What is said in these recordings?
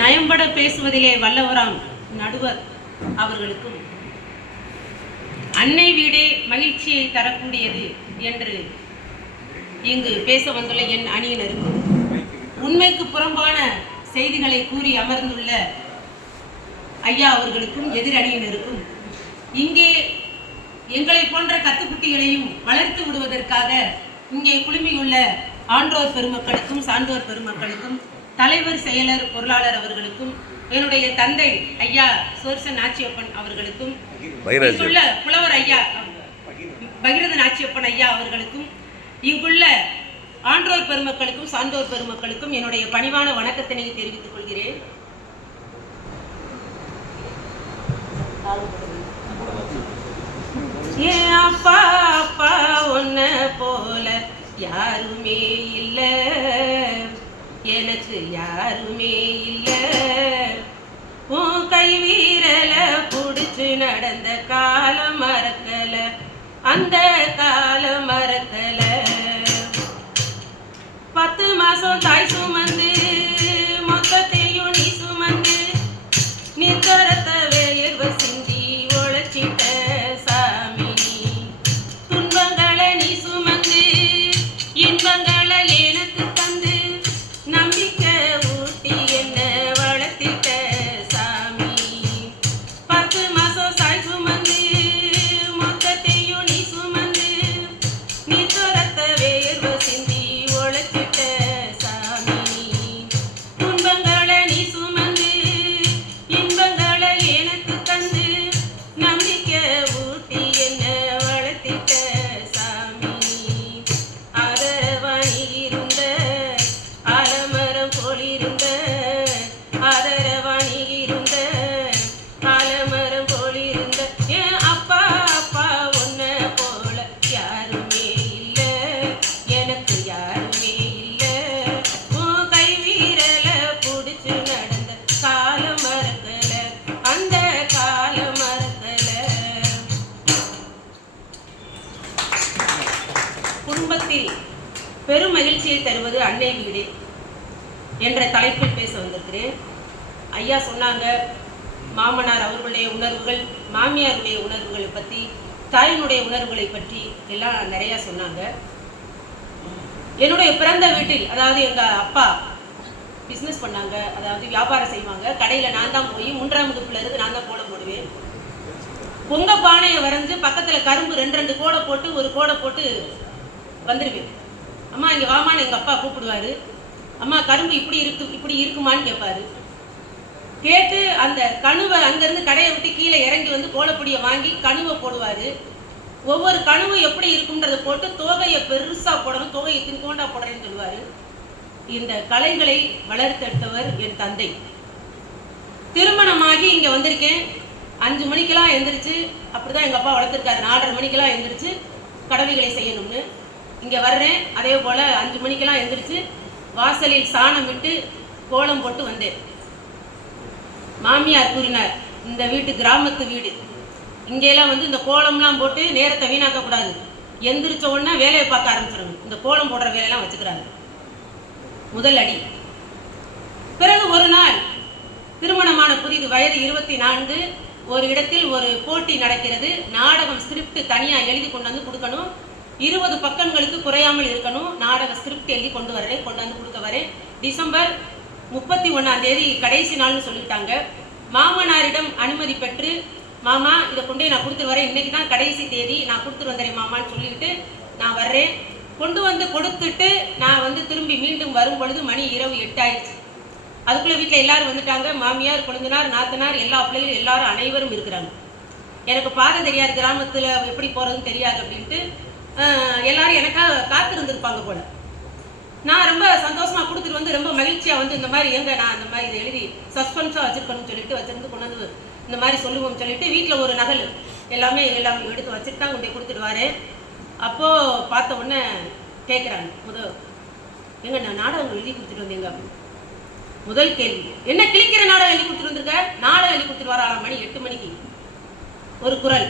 நயம்பட பேசுவதிலே வல்லவராம் நடுவர் அவர்களுக்கும் அன்னை வீடே மகிழ்ச்சியை தரக்கூடியது என்று இங்கு பேச வந்துள்ள என் அணியினருக்கும் உண்மைக்கு புறம்பான செய்திகளை கூறி அமர்ந்துள்ள ஐயா அவர்களுக்கும் எதிர் அணியினருக்கும் இங்கே எங்களை போன்ற கத்துக்குட்டிகளையும் வளர்த்து விடுவதற்காக இங்கே குழுமியுள்ள ஆன்றோர் பெருமக்களுக்கும் சான்றோர் பெருமக்களுக்கும் தலைவர் செயலர் பொருளாளர் அவர்களுக்கும் என்னுடைய தந்தை ஐயா சோர்சன் நாச்சியப்பன் அவர்களுக்கும் இங்குள்ள புலவர் ஐயா பகிரத நாச்சியப்பன் ஐயா அவர்களுக்கும் இங்குள்ள ஆன்றோர் பெருமக்களுக்கும் சான்றோர் பெருமக்களுக்கும் என்னுடைய பணிவான வணக்கத்தினை தெரிவித்துக் கொள்கிறேன். ஏன் அப்பா அப்பா ஒன்ன போல யாருமே இல்ல, எனக்கு யாருமே இல்ல, உன் கை வீரல புடிச்சு நடந்த காலம் மறக்கல, அந்த காலம் மறக்கல. 10 மாசம் தாய் சுமந்து மொத்தத்தையும் நீ சுமந்து நிற்கரத்த வேர்வை சிந்தி உழைச்சிட்ட சாமி, துன்பங்களை நீ சுமந்து இன்பங்களை எனக்கு தந்து நம்பிக்கை ஊட்டி என்ன வளர்த்திட்ட சாமி. 10 மாசம் தாய் சுமந்து மொத்தத்தையும் நீ சுமந்து நிற்கரத்த வேர்வை சிந்தி உழைச்சிட்ட சாமி, துன்பங்களை நீ சுமந்து இன்பங்களை எனக்கு தந்து நம்பிக்கை ஊட்டி என்ன வளர்த்திட்ட சாமி. ஆதரவாணி இருந்த ஆலமரம் போலிருந்த, ஆதரவாணி இருந்த ஆலமரம் போலிருந்த என் அப்பா அப்பா ஒன்ன போல யாருமே இல்ல, எனக்கு யாருமே இல்ல, உன் கை வீரல புடிச்சு நடந்த காலம் மறக்கல, அந்த காலம் மறக்கல. குடும்பத்தில் பெரும் மகிழ்ச்சியை தருவது அன்னை வீடு என்ற தலைப்பில் பேச வந்திருக்கிறேன். ஐயா சொன்னாங்க மாமனார் அவர்களுடைய உணர்வுகள், மாமியாருடைய உணர்வுகளை பற்றி, தாயினுடைய உணர்வுகளை பற்றி எல்லாம் நிறையா சொன்னாங்க. என்னுடைய பிறந்த வீட்டில், அதாவது எங்கள் அப்பா பிஸ்னஸ் பண்ணாங்க, அதாவது வியாபாரம் செய்வாங்க. கடையில் நான் தான் போய் 3ஆம் வகுப்புல இருந்து நான் தான் கோலம் போடுவேன். பொங்க பானையை வரைஞ்சி பக்கத்தில் கரும்பு 2 கோடை போட்டு ஒரு கோடை போட்டு வந்துடுவேன். அம்மா இங்கே வாமான்னு எங்கள் அப்பா கூப்பிடுவார். அம்மா கரும்பு இப்படி இருக்குமான்னு கேட்பாரு. கேட்டு அந்த கணுவை அங்கேருந்து கடையை விட்டு கீழே இறங்கி வந்து கோலப்பொடியை வாங்கி கணுவை போடுவார். ஒவ்வொரு கணுவும் எப்படி இருக்குன்றதை போட்டு தோகையை பெருசாக போடணும், தோகையை தின்கோண்டா போடுறேன்னு சொல்லுவார். இந்த கலைகளை வளர்த்தெடுத்தவர் என் தந்தை. திருமணமாகி இங்கே வந்திருக்கேன். 5 மணிக்கெல்லாம் எழுந்திரிச்சு, அப்படிதான் எங்கள் அப்பா வளர்த்துருக்காரு. 4:30 மணிக்கெல்லாம் எழுந்திரிச்சு கடமைகளை செய்யணும்னு இங்கே வர்றேன். அதே போல் 5 மணிக்கெல்லாம் எழுந்திரிச்சு வாசலில் சாணம் விட்டு கோலம் போட்டு வந்தேன். மாமியார் கூறினார், இந்த வீட்டு கிராமத்து வீடு, இங்கெல்லாம் வந்து இந்த கோலம்லாம் போட்டு நேரத்தை வீணாக்கக்கூடாது, எந்திரிச்ச உடனே வேலையை பார்க்க ஆரம்பிச்சிடணும், இந்த கோலம் போடுற வேலையெல்லாம் வச்சுக்கிறாங்க. முதல் அடி. பிறகு ஒரு நாள் திருமணமான புதிது, வயது 24, ஒரு இடத்தில் ஒரு போட்டி நடக்கிறது. நாடகம் ஸ்கிரிப்ட் தனியாக எழுதி கொண்டு வந்து கொடுக்கணும், 20 பக்கங்களுக்கு குறையாமல் இருக்கணும். நாடக ஸ்கிரிப்ட் எழுதி கொண்டு வந்து கொடுக்க வரேன். டிசம்பர் 31ஆம் தேதி கடைசி நாள்னு சொல்லிட்டாங்க. மாமனாரிடம் அனுமதி பெற்று, மாமா இதை கொண்டு நான் கொடுத்துட்டு வரேன், இன்னைக்கு தான் கடைசி தேதி, நான் கொடுத்துட்டு வந்துடுறேன் மாமான்னு சொல்லிக்கிட்டு நான் வர்றேன். கொண்டு வந்து கொடுத்துட்டு நான் வந்து திரும்பி மீண்டும் வரும் பொழுது மணி இரவு 8 ஆயிடுச்சு. அதுக்குள்ளே வீட்டில் எல்லாரும் வந்துட்டாங்க. மாமியார், கொழுந்தனார், நாத்தனார், எல்லா பிள்ளைகளும் எல்லாரும் அனைவரும் இருக்கிறாங்க. எனக்கு பாதை தெரியாது, கிராமத்தில் எப்படி போகிறதுன்னு தெரியாது அப்படின்ட்டு எல்லாரும் எனக்காக காத்திருந்துருப்பாங்க போல. நான் ரொம்ப சந்தோஷமாக கொடுத்துட்டு வந்து ரொம்ப மகிழ்ச்சியாக வந்து இந்த மாதிரி எங்கே நான் இந்த மாதிரி இதை எழுதி சஸ்பென்ஸாக வச்சுருக்கணும்னு சொல்லிட்டு வச்சுருந்து கொண்டு வந்து இந்த மாதிரி சொல்லுவோம்னு சொல்லிட்டு வீட்டில் ஒரு நகல் எல்லாமே எடுத்து வச்சுட்டு தான் கொண்டு கொடுத்துட்டு வரேன். அப்போது பார்த்த உடனே கேட்குறாங்க, எங்க நான் நாடகம் எழுதி கொடுத்துட்டு வந்தேங்க. முதல் கேள்வி, என்ன கிழிக்கிற நாடகம் எழுதி கொடுத்துட்டு வந்திருக்க? நாடகம் எழுதி கொடுத்துட்டு வராளாம் மணி 8 மணிக்கு. ஒரு குரல்,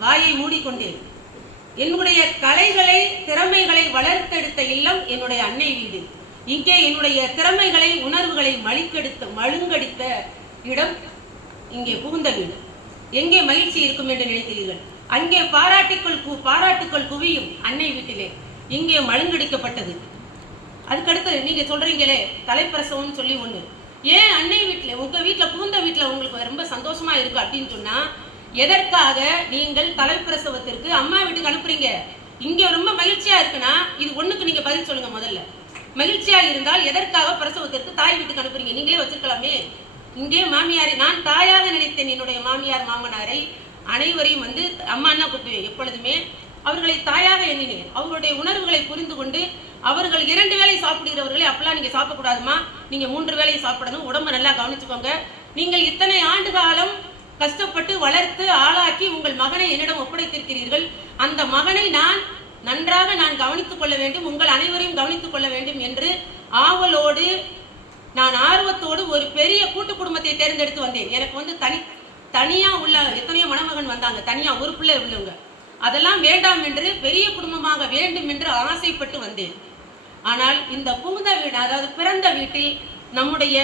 வாயை மூடிக்கொண்டேன். என்னுடைய கலைகளை திறமைகளை வளர்த்தெடுத்த இல்லம் என்னுடைய அன்னை வீடு. இங்கே என்னுடைய திறமைகளை உணர்வுகளை மழுங்கடித்த இடம் இங்கே புகுந்த வீடு. எங்கே மகிழ்ச்சி இருக்கும் என்று நினைக்கிறீர்கள்? அங்கே பாராட்டுக்கள் குவியும் அன்னை வீட்டிலே. இங்கே மழுங்கடிக்கப்பட்டது. அதுக்கடுத்து நீங்க சொல்றீங்களே தலைப்பிரசவம்னு சொல்லி ஒண்ணு. ஏன் அன்னை வீட்டில் உங்க வீட்டில் புகுந்த வீட்டில் உங்களுக்கு ரொம்ப சந்தோஷமா இருக்கு அப்படின்னு சொன்னா, எதற்காக நீங்கள் தலைப்பிரசவத்திற்கு அம்மா வீட்டுக்கு அனுப்புறீங்க? இங்க ரொம்ப மகிழ்ச்சியா இருக்குன்னா இது ஒண்ணுக்கு நீங்க பதில் சொல்லுங்க. முதல்ல மகிழ்ச்சியா இருந்தால் எதற்காக பிரசவத்திற்கு தாய் வீட்டுக்கு அனுப்புறீங்க? நீங்களே வச்சிருக்கலாமே. இங்கே மாமியாரை நான் தாயாக நினைத்தேன். என்னுடைய மாமியார் மாமனாரை அனைவரையும் அம்மான்னா கூப்பிடுவேன். எப்பொழுதுமே அவர்களை தாயாக எண்ணினேன். அவர்களுடைய உணர்வுகளை புரிந்து கொண்டு அவர்கள் 2 வேளை சாப்பிடுகிறவர்களை அப்பெல்லாம் நீங்க சாப்பிடக்கூடாதுமா, நீங்க 3 வேளையும் சாப்பிடணும், உடம்பை நல்லா கவனிச்சுக்கோங்க. நீங்கள் இத்தனை ஆண்டு காலம் கஷ்டப்பட்டு வளர்த்து ஆளாக்கி உங்கள் மகனை என்னிடம் ஒப்படைத்திருக்கிறீர்கள். அந்த மகனை நான் நன்றாக கவனித்துக் கொள்ள வேண்டும், உங்கள் அனைவரையும் கவனித்துக் கொள்ள வேண்டும் என்று ஆவலோடு நான் ஆர்வத்தோடு ஒரு பெரிய கூட்டு குடும்பத்தை தேர்ந்தெடுத்து வந்தேன். எனக்கு தனியா உள்ள எத்தனையோ மணமகன் வந்தாங்க, தனியா ஒரு பிள்ளை உள்ளவங்க. அதெல்லாம் வேண்டாம் என்று பெரிய குடும்பமாக வேண்டும் என்று ஆசைப்பட்டு வந்தேன். ஆனால் இந்த புகுந்த வீடு, அதாவது பிறந்த வீட்டில் நம்முடைய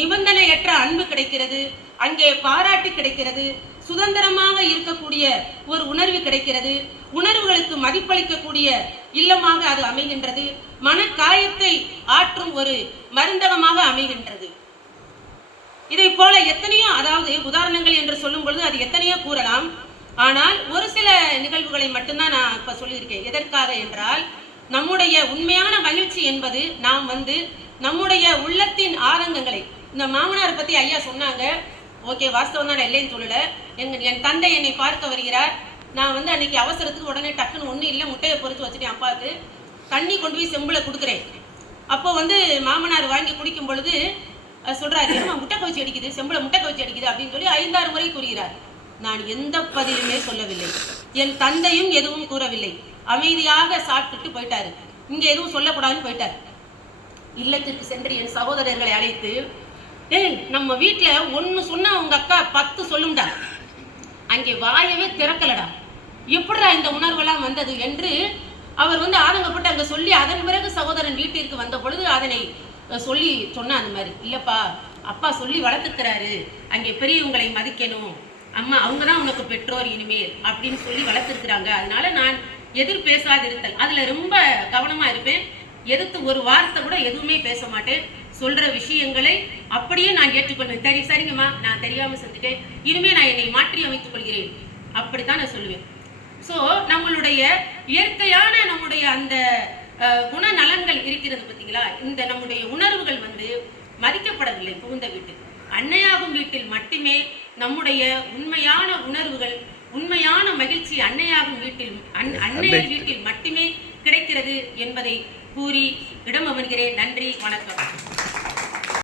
நிபந்தனையற்ற அன்பு கிடைக்கிறது, அங்கே பாராட்டு கிடைக்கிறது, சுதந்திரமாக இருக்கக்கூடிய ஒரு உணர்வு கிடைக்கிறது, உணர்வுகளுக்கு மதிப்பளிக்கக்கூடிய இல்லமாக அது அமைகின்றது, மன காயத்தை ஆற்றும் ஒரு மருந்தகமாக அமைகின்றது. இதை போல எத்தனையோ உதாரணங்கள் என்று சொல்லும் பொழுது அது எத்தனையோ கூறலாம். ஆனால் ஒரு சில நிகழ்வுகளை மட்டும்தான் நான் இப்ப சொல்லியிருக்கேன். எதற்காக என்றால், நம்முடைய உண்மையான மகிழ்ச்சி என்பது நாம் நம்முடைய உள்ளத்தின் ஆதங்கங்களை, இந்த மாமனாரை பத்தி ஐயா சொன்னாங்க, ஓகே, வாஸ்தவம் தான், நான் இல்லைன்னு சொல்லல. என் தந்தை என்னை பார்க்க வருகிறார். நான் அன்னைக்கு அவசரத்துக்கு உடனே டக்குன்னு ஒன்றும் இல்லை, முட்டையை பொறிச்சு வச்சுட்டேன். அப்பாவுக்கு தண்ணி கொண்டு போய் செம்புல கொடுக்குறேன். அப்போ மாமனார் வாங்கி குடிக்கும் பொழுது சொல்றாரு, முட்டை கவிச்சி அடிக்குது, செம்புல முட்டை கவிச்சி அடிக்குது அப்படின்னு சொல்லி 5-6 முறை கூறுகிறார். நான் எந்த பதிலுமே சொல்லவில்லை, என் தந்தையும் எதுவும் கூறவில்லை. அமைதியாக சாப்பிட்டுட்டு போயிட்டாரு. இங்க எதுவும் சொல்லக்கூடாதுன்னு போயிட்டார். இல்லத்திற்கு சென்று என் சகோதரர்களை அழைத்து, நம்ம வீட்டுல 1 சொன்னா உங்க அக்கா 10 சொல்லும்டா, அங்கே வாயவே திறக்கலடா, எப்படிடா இந்த உணர்வெல்லாம் வந்தது என்று அவர் ஆதங்கப்பட்டு அங்க சொல்லி, அதன் பிறகு சகோதரன் வீட்டிற்கு வந்த பொழுது அதனை சொல்லி சொன்னா, அந்த மாதிரி இல்லப்பா, அப்பா சொல்லி வளர்த்துக்கிறாரு, அங்கே பெரியவங்களை மதிக்கணும், அம்மா அவங்க தான் உனக்கு பெற்றோர் இனிமேல் அப்படின்னு சொல்லி வளர்த்துருக்குறாங்க. அதனால நான் எதிர் பேசாதிருத்தல், அதுல ரொம்ப கவனமா இருப்பேன். எதிர்த்து ஒரு வார்த்தை கூட எதுவுமே பேச மாட்டேன். சொல்ற விஷயங்களை அப்படியே நான் ஏற்றுக்கொள்வேன். சரிங்கம்மா, நான் தெரியாம செஞ்சுட்டேன், இனிமே நான் என்னை மாற்றி அமைத்துக் கொள்கிறேன், அப்படித்தான் நான் சொல்லுவேன். ஸோ நம்மளுடைய இயற்கையான நம்முடைய அந்த குணநலன்கள் இருக்கிறது பார்த்தீங்களா. இந்த நம்முடைய உணர்வுகள் மதிக்கப்படவில்லை புகுந்த வீட்டில். அன்னையாகும் வீட்டில் மட்டுமே நம்முடைய உண்மையான உணர்வுகள், உண்மையான மகிழ்ச்சி அன்னையாகும் வீட்டில், அன்னையர் வீட்டில் மட்டுமே கிடைக்கிறது என்பதை கூறி இடம் அமர்கிறேன். நன்றி, வணக்கம்.